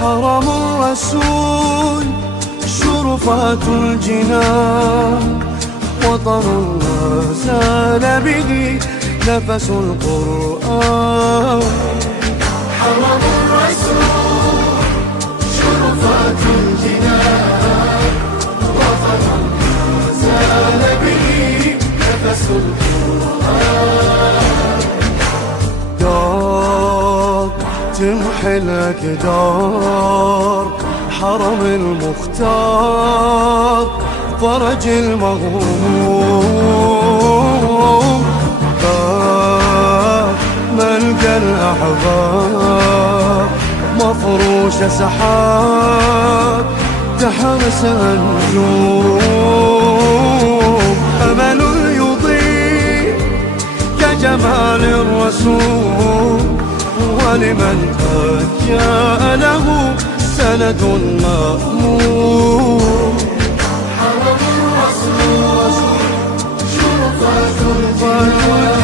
حرم الرسول شرفات الجنان، وطن ما زال به نفس القرآن. حرم الرسول شرفات الجنان، وطن ما زال به نفس القرآن. دار تمحي الأكدار، حرم المختار فرج المغموم. ملقى الأحباب مفروش سحاب، تحرس النجوم. أمل يضيء كجمال الرسول، ولمن قد جاء له سند مأمون. حرم الرسول شرفات الجنان،